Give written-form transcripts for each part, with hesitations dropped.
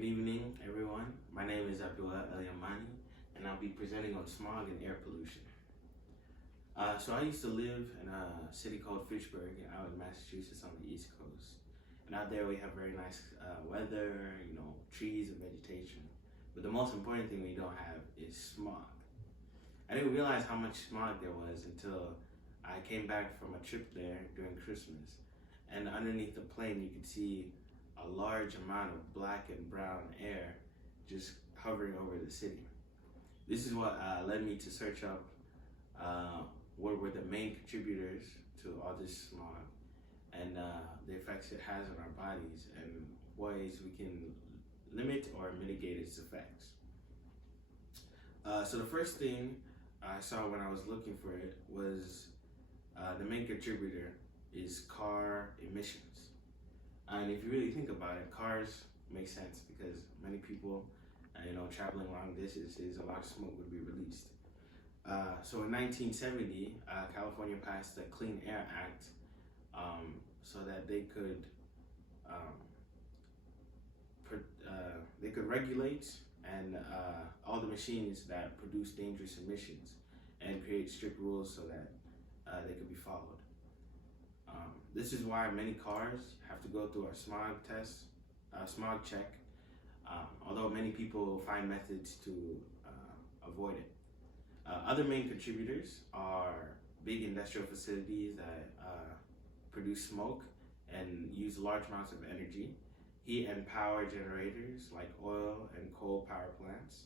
Good evening, everyone. My name is Actuate, and I'll be presenting on smog and air pollution. So I used to live in a city called Fitchburg out in Massachusetts on the East Coast. And out there we have very nice weather, trees and vegetation. But the most important thing we don't have is smog. I didn't realize how much smog there was until I came back from a trip there during Christmas. And underneath the plane, you could see a large amount of black and brown air just hovering over the city. This is what led me to search up what were the main contributors to all this smog and the effects it has on our bodies and ways we can limit or mitigate its effects. So the first thing I saw when I was looking for it was the main contributor is car emissions. And if you really think about it, cars make sense because many people, traveling long distances, a lot of smoke would be released. So in 1970, California passed the Clean Air Act so that they could regulate and all the machines that produce dangerous emissions and create strict rules so that they could be followed. This is why many cars have to go through a smog check, although many people find methods to avoid it. Other main contributors are big industrial facilities that produce smoke and use large amounts of energy, heat and power generators like oil and coal power plants,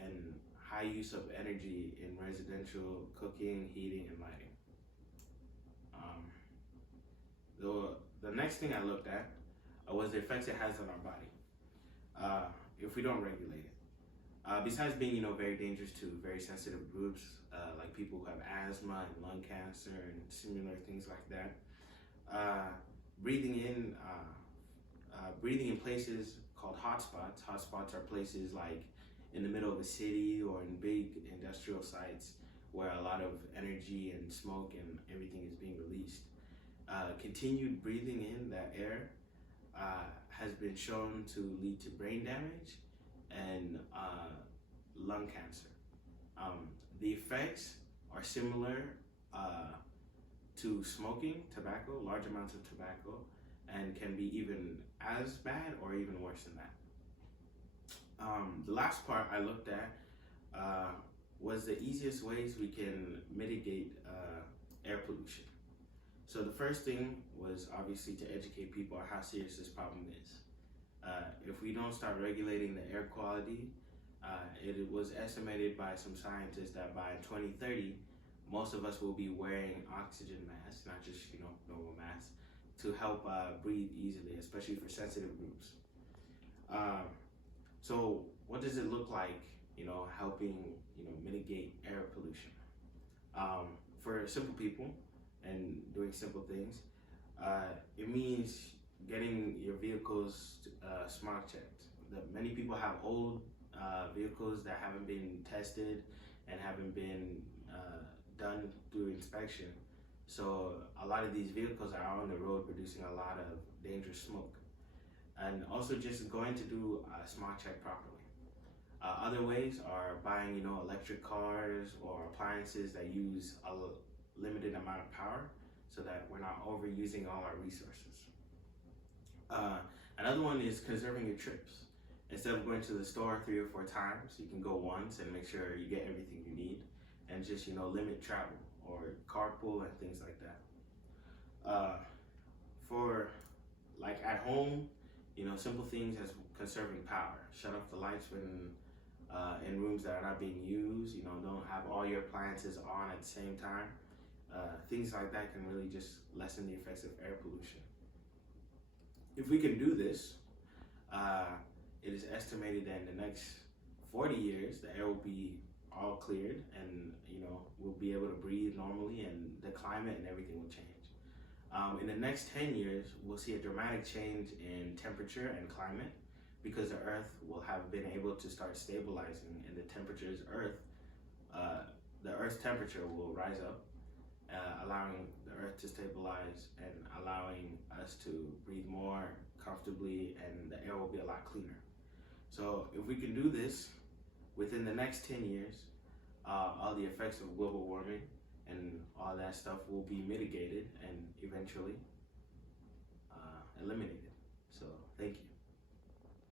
and high use of energy in residential cooking, heating, and lighting. The next thing I looked at was the effects it has on our body if we don't regulate it. Besides being, very dangerous to very sensitive groups like people who have asthma and lung cancer and similar things like that, breathing in places called hotspots. Hotspots are places like in the middle of a city or in big industrial sites where a lot of energy and smoke and everything is being released. Continued breathing in that air has been shown to lead to brain damage and lung cancer. The effects are similar to smoking tobacco, large amounts of tobacco, and can be even as bad or even worse than that. The last part I looked at was the easiest ways we can mitigate air pollution. So the first thing was obviously to educate people on how serious this problem is. If we don't start regulating the air quality, it was estimated by some scientists that by 2030, most of us will be wearing oxygen masks, not just normal masks, to help breathe easily, especially for sensitive groups. So what does it look like, helping mitigate air pollution? For simple people and doing simple things, it means getting your vehicles smog checked. Many people have old vehicles that haven't been tested and haven't been done through inspection. So a lot of these vehicles are on the road producing a lot of dangerous smoke. And also just going to do a smog check properly. Other ways are buying, electric cars or appliances that use a limited amount of power so that we're not overusing all our resources. Another one is conserving your trips. Instead of going to the store 3 or 4 times, you can go once and make sure you get everything you need and just, limit travel or carpool and things like that. For like at home, simple things as conserving power. Shut off the lights when in rooms that are not being used. Don't have all your appliances on at the same time. Things like that can really just lessen the effects of air pollution. If we can do this, it is estimated that in the next 40 years, the air will be all cleared and, we'll be able to breathe normally and the climate and everything will change. In the next 10 years, we'll see a dramatic change in temperature and climate because the Earth will have been able to start stabilizing and the Earth's temperature will rise up, allowing the Earth to stabilize and allowing us to breathe more comfortably, and the air will be a lot cleaner. So if we can do this within the next 10 years, all the effects of global warming and all that stuff will be mitigated and eventually eliminated. So thank you.